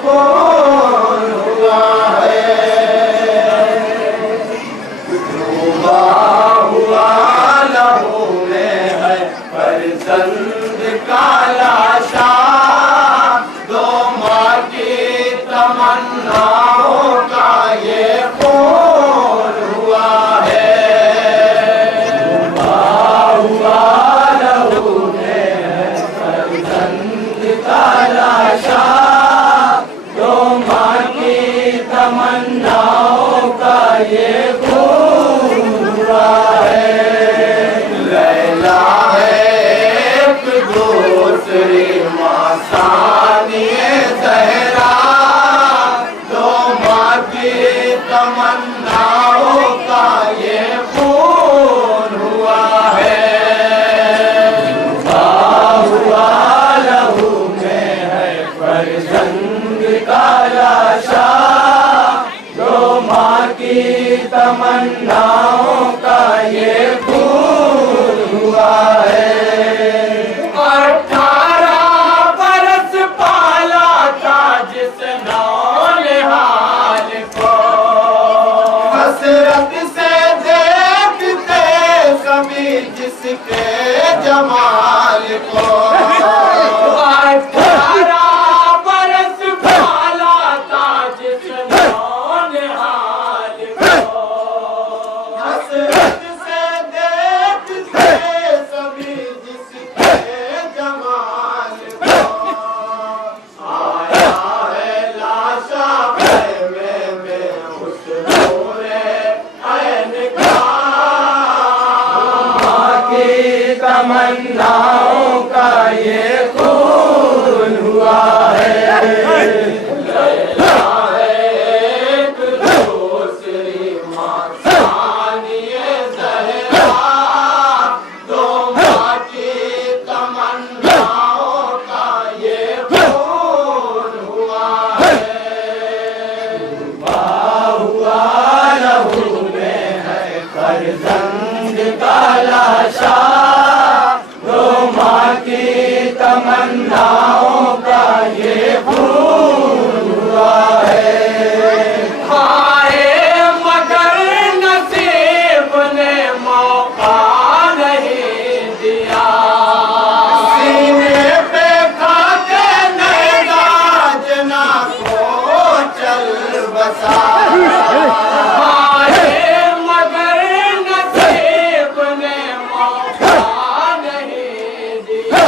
खून हुआ है। डूबा हुआ लहू में है फर्जंद का लाशा, दो माँ की तमन्नाओं का ये खून हुआ है। डूबा हुआ लहू में है फर्जंद का लाशा, दो माँ की तमन्नाओं का ये खून हुआ है। लैला है एक दूसरी माँ सानिए ज़हरा, दो माँ की तमन्नाओं का ये खून हुआ है। डूबा हुआ लहू में है फर्जंद का लाशा, दो माँ की तमन्नाओं का ये खून हुआ है। 18 बरस पाला था जिस नौनिहाल को, हसरत से देखते सभी जिसके जमाल को। 18 बरस पाला था जिस नौनिहाल को, हसरत से देखते सभी जिसके जमाल को। आया है लाशा ख़ैमे में उस नूरे ऐन का, माँ की तमन्नाओं का ये खून हुआ है। लैला है एक दूसरी माँ सानिए ज़हरा, दो माँ की तमन्नाओं का ये खून हुआ है। डूबा हुआ लहू में है फर्जंद का लाशा, दो माँ की तमन्नाओं का ये खून हुआ है। खाए मगर नसीब ने मौका नहीं दिया, सीने पे खाके नैना जना को चल बसा। खाए मगर नसीब ने मौका नहीं दिया,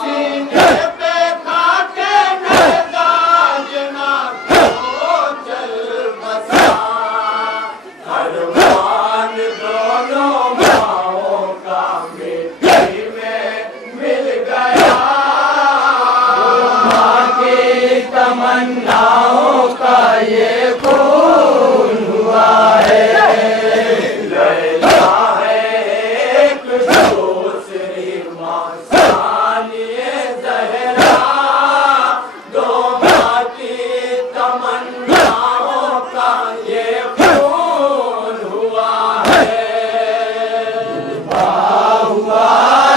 सीने पे खाके नैना जना को चल बसा। अरमान दोनों माँओं का मिट्टी में मिल गया, माँ की तमन्नाओं का ये खून हुआ है। लैला है एक दूसरी माँ सानिए ज़हरा, दो माँ की तमन्नाओं का ये खून हुआ है। डूबा हुआ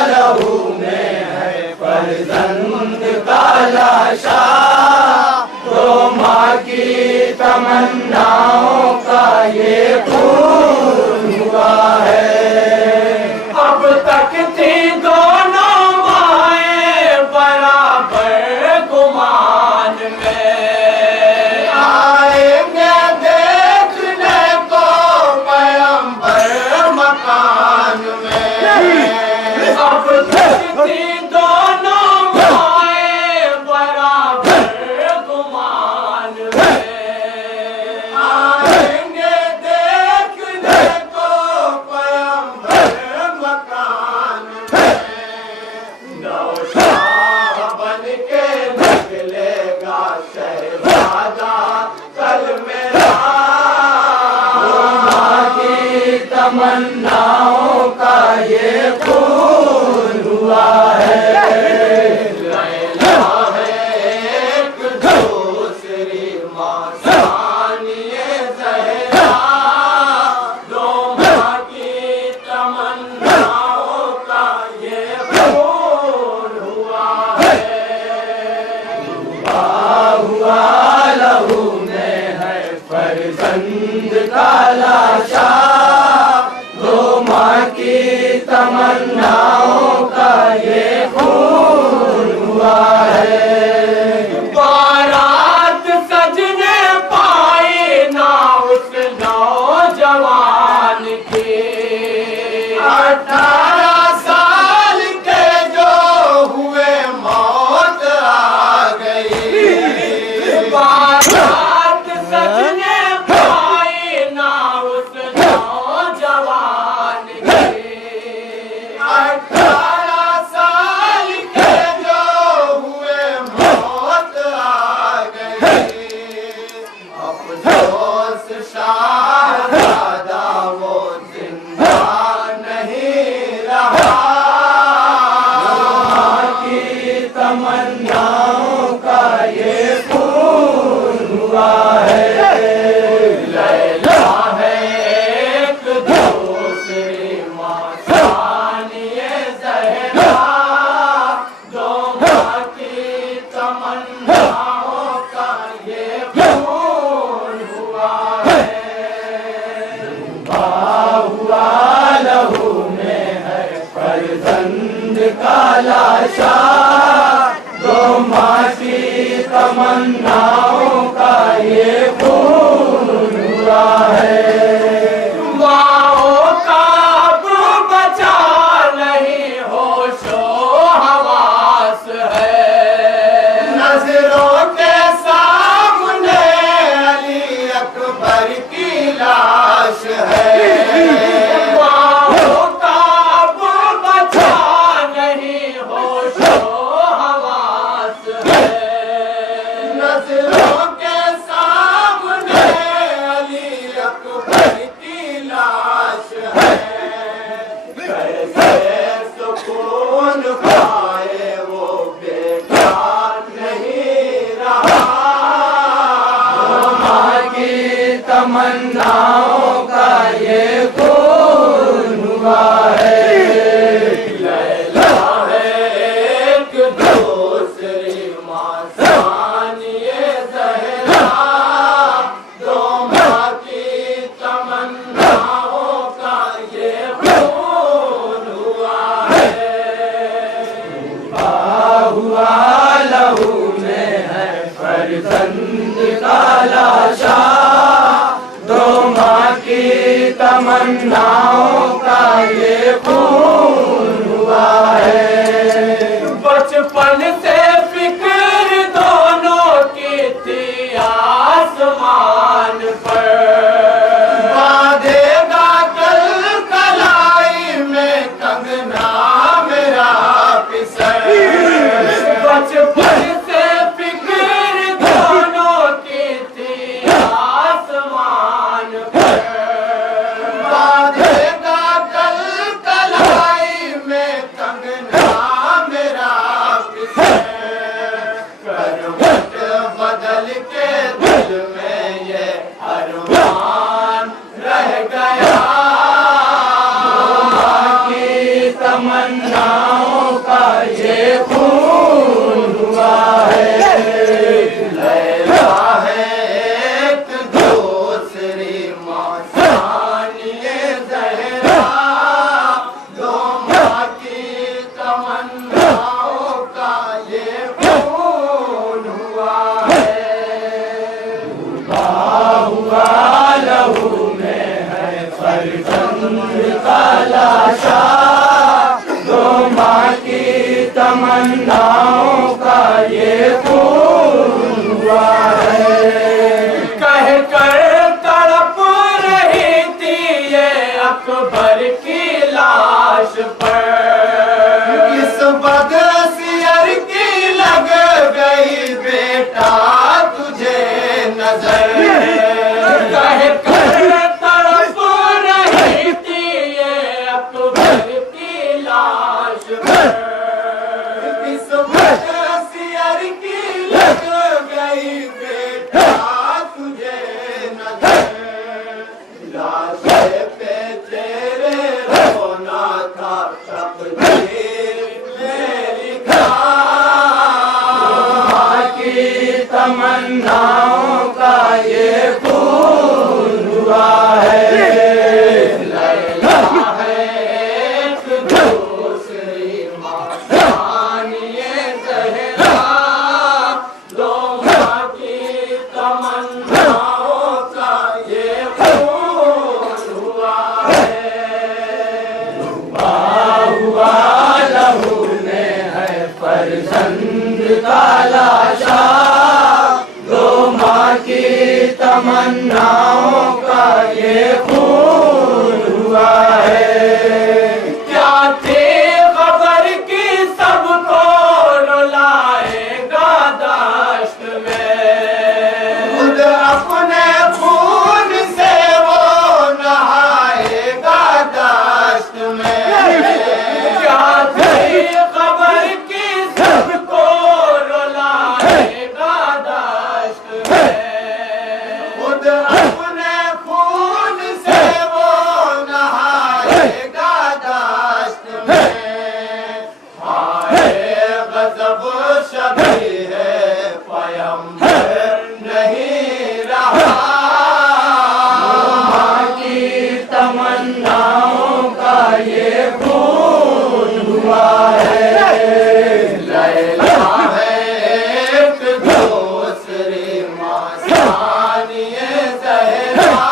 लहू में है फर्जंद का लाशा, दो माँ की तमन्नाओं का ये खून हुआ है। अब तक थी दोनों माएँ बराबर गुमान में, आएंगे देखने को पैगंबर मकान में। अब तक थी दोनों माएँ बराबर गुमान में, आएंगे देखने को पैगंबर मकान में। नौशाह बन के निकलेगा शहजादा कल मेरा, माँ की तमन्नाओं का ये खून हुआ है। लैला है एक दूसरी माँ सानिए ज़हरा, दो माँ की तमन्नाओं का ये खून हुआ है। हुआ लहू में है फर्जंद का लाशा, दो माँ की तमन्नाओं का ये खून हुआ है। बारात सजने पाई ना उस नौजवान की, 18 साल के जो हुए मौत आ गई। बारात सजने पाई ना उस नौजवान की, 18 साल के जो हुए मौत आ गई। अफसोस शाहज़ादा वो जिंदा नहीं रहा, माँ की तमन्नाओं का ये खून हुआ है। लैला है एक दूसरी माँ सानिए ज़हरा, दो माँ की तमन्नाओं का ये खून हुआ है। हुआ लहू में है फर्जंद का लाशा, दो माँ की तमन्नाओं का ये खून हुआ है। माओ का अब बचा नहीं होशो हवास है, नजरों के सामने अली अकबर की लाश है। माओ का अब बचा नहीं होशो हवास है, नजरों के सामने अली अकबर की लाश है। कैसे सुकून पाए वो बेटा नहीं रहा, माँ की तमन्नाओं का ये खून हुआ है। लैला है एक दूसरी माँ सानिए ज़हरा, दो माँ की तमन्नाओं का ये खून हुआ है। हुआ लहू में है फर्जंद का लाशा, दो माँ की तमन्नाओं का ये खून हुआ है। बचपन से फिक्र दोनों की थी आसमान पर, बांधेगा कल कलाई में कंगना मेरा पिसर। बचपन से फिक्र दोनों की थी आसमान पर, बांधेगा कल कलाई में कंगना मेरा पिसर। करवट बदल के दिल में ये अरमान रह गया, माँ की तमन्नाओं का ये खून हुआ है। लैला है एक दूसरी माँ सानिए ज़हरा, दो माँ की तमन्नाओं का ये खून हुआ है। तमन्नाओं का ये खून हुआ है। लैला है एक दूसरी माँ मानिए ज़हरा, दो माँ की तमन्नाओं का ये खून हुआ है। हुआ लहू में है फर्जंद का लाशा, दो माँ की तमन्नाओं का ये खून हुआ है। क्या थी खबर की सबको रुलाएगा दाश्त में, खुद अपने खून से वो नहाएगा दाश्त में। क्या थी खबर की सबको रुलाएगा दाश्त में, खुद अपने खून से वो नहाएगा दाश्त में। हाय गज़ब शबी है पैगंबर नहीं रहा, माँ की तमन्नाओं का ये खून हुआ है। लैला है एक दूसरी माँ सानिए ज़हरा,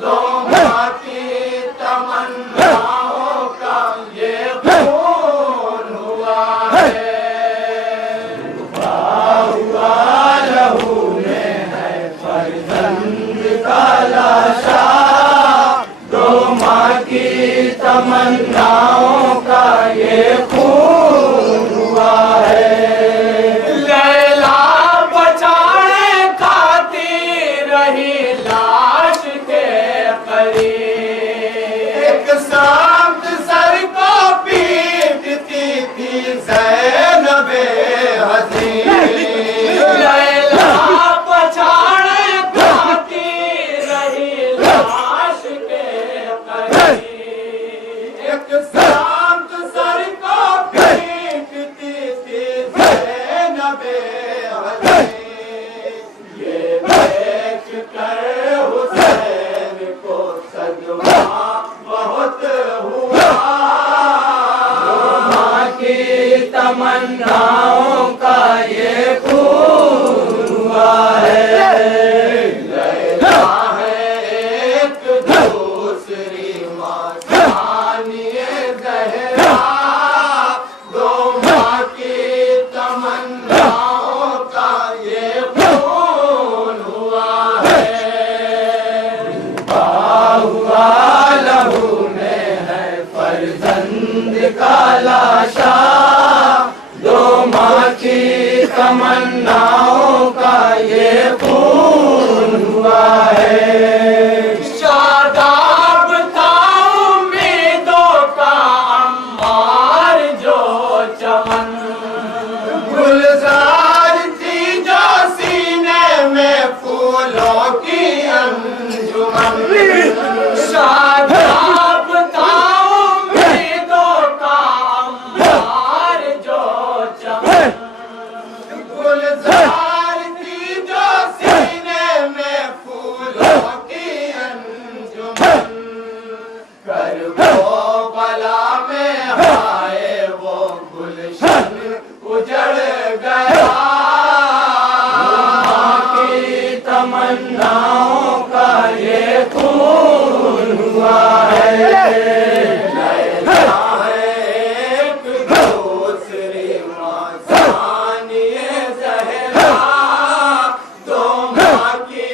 दो माँ की तमन्नाओं का ये खून हुआ है। हुआ लहू में है फर्जंद का लाशा, दो माँ की तमन्नाओं का ये खून हुआ है। लैला बचाने खाती रही लाश के करीब, एक साथ सर को पीटती थी ज़ैनबे हसीन। लैला बचाने खाती रही लाश के करीब, एक साथ सर को पीटती थी ज़ैनबे हसीन। ये देख कर हुसैन को सदमा बहुत हुआ, माँ की तमन्नाओं का ये खून हुआ है। लैला है एक दूसरी माँ सानिए ज़हरा, दो माँ की तमन्नाओं का ये खून हुआ है। हुआ लहू में है फर्जंद का लाशा, दो माँ की तमन्नाओं का ये खून हुआ है। शादाब था उम्मीदों का अम्बार जो चमन, गुलजार थी जो सीने में फूलों की अंजुमन। शादाब था उम्मीदों का अम्बार जो चमन, गुलजार थी जो सीने में फूलों की अंजुमन। करबला में आए वो गुलशन उजड़ गया, माँ की तमन्नाओं का ये खून हुआ है। लैला है एक दूसरी माँ सानिए ज़हरा, दो माँ की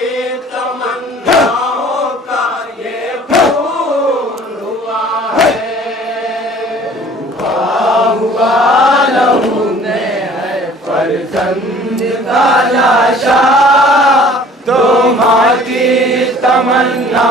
तमन्नाओं का ये खून हुआ है। हुआ लहू में है फर्जंद का लाशा, दो माँ की तमन्ना